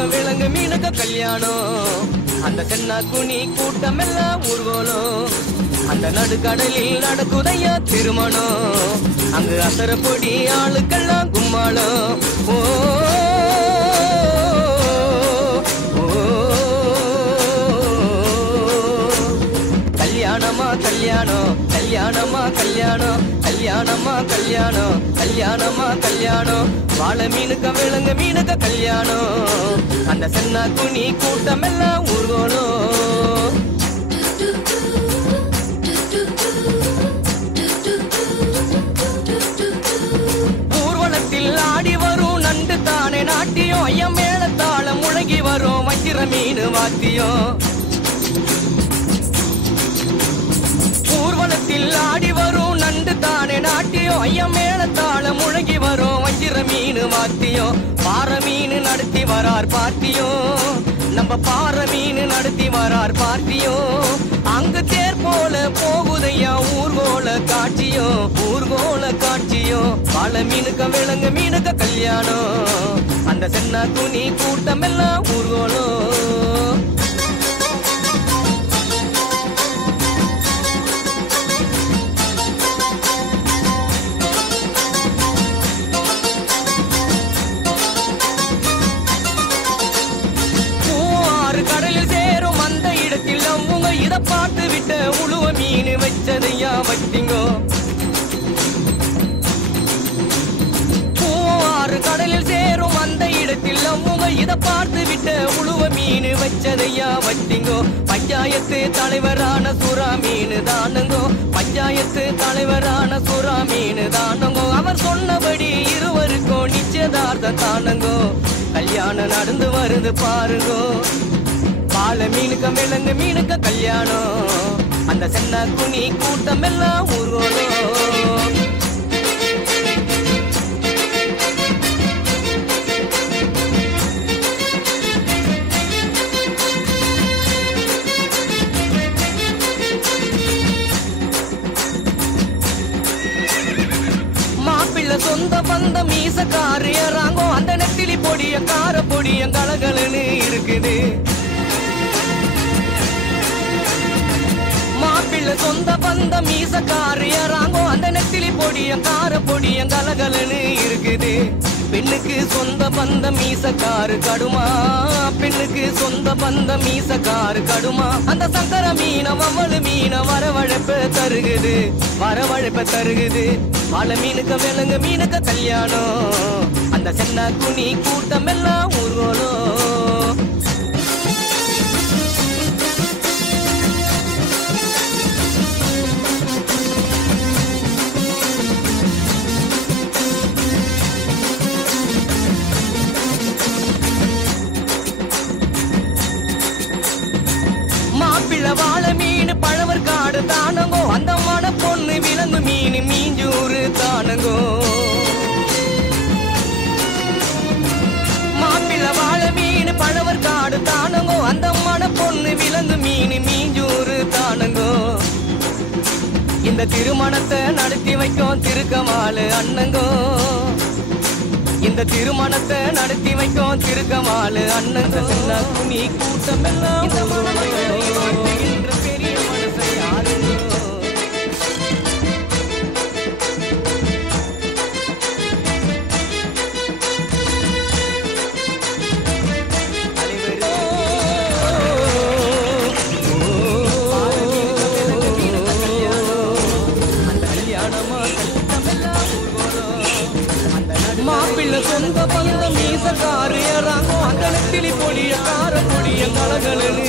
மினுக்க விலங்கு மீனுக்க கல்யாணம் அந்த சென்னா குனி கூட்டம் எல்லாம் ஊர்வலம் அந்த நடுக்கடலில் நடக்குதையா திருமணம் அங்கு அசர பொடி ஆளுக்கெல்லாம் கும்மாளம் ஓ கல்யாணமா கல்யாணம் கல்யாணமா கல்யாணம் கல்யாணமா கல்யாணம் கல்யாணமா கல்யாணம் வாழை மீனுக்க விலங்கு மீனுக்க கல்யாணம் அந்த சென்னா குனி கூட்டம் எல்லாம் ஊர்வலம் ஊர்வலத்தில் ஆடி வரும் நண்டு தானே நாட்டியம் ஐயம் மேளத்தாளம் முழங்கி வரும் வஞ்சிர மீன் வாத்தியம் ஊர்வலத்தில் ஆடி வரும் நண்டு தானே நாட்டியம் ஐயம் மேளத்தாளம் முழங்கி வரும் வஞ்சிர மீன் வாத்தியம் பாறை மீன் நடத்தி வரார் பார்ட்டியும் நம்ம பாறை மீன் நடத்தி வரார் பார்ட்டியும் அங்கு தேர் போல போகுதையா ஊர்கோல காட்சியும் வாழை மீனுக்க விலங்கு மீனுக்க கல்யாணம் அந்த சென்னா துணி கூட்டம் எல்லாம் ஊர்கோலம் கடலில் சேரும் அந்த இடத்தில் அவங்க இத பார்த்து விட்ட உழுவ மீன் வச்சதையா வட்டிங்கோ பூவாறு கடலில் சேரும் அந்த இடத்தில் அவங்க இத பார்த்து விட்ட உழுவ மீன் வச்சதையா வட்டிங்கோ பஞ்சாயத்து தலைவரான சுறா மீன் தானுங்கோ பஞ்சாயத்து தலைவரான சுறா மீன் தானுங்கோ அவர் சொன்னபடி இருவருக்கும் நிச்சயதார்த்தம் தானுங்கோ கல்யாணம் நடந்து வருது பாருங்கோ வாழை மீனுக்க விலங்கு மீனுக்க கல்யாணம் அந்த சென்னா குனி கூட்டம் எல்லாம் ஊர்வலம் மாப்பிள்ளை சொந்த பந்தம் மீசக்காரு ஏறாங்கோ அந்த நெத்திலி பொடிய கார பொடிய கலகலன்னு இருக்குது மாப்பிள்ளை சொந்த பந்தம் மீசக்காரு ஏறாங்கோ அந்த நெத்திலி பொடிய கார பொடிய கலகலன்னு இருக்குது பெண்ணுக்கு சொந்த பந்தம் மீசக்காரு கடுமா பெண்ணுக்கு சொந்த பந்தம் மீசக்காரு கடுமா அந்த சங்கர மீன வவளு மீன வரவழைப்ப தருகுது வாழை மீனுக்க விலங்கு மீனுக்க கல்யாணம் அந்த சென்னா குனி கூட்டம் எல்லாம் ஊர்வலம் மாப்பிள்ளை வாழை மீன் பழவர் காடு தானங்கோ அந்த மன பொண்ணு விலங்கு மீன் மீஞ்சூறு தானங்கோ மாப்பிள்ளை வாழை மீன் பழவர் காடு தானங்கோ அந்த மன பொண்ணு விலங்கு மீன் மீஞ்சூறு தானங்கோ இந்த திருமணத்தை நடத்தி வைக்கும் திருக்கமாலு அண்ணங்கோ இந்த திருமணத்தை நடத்தி வைக்கும் திருக்கமாலு அண்ணங்கோ குனி கூட்டம் எல்லாம் இந்த பெரிய மனசை யாருங்கோ மாப்பிள்ளை சொந்த பந்தம் மீசக்காரு ஏறாங்கோ அந்த நெத்திலி பொடிய கார பொடிய கலகலன்னு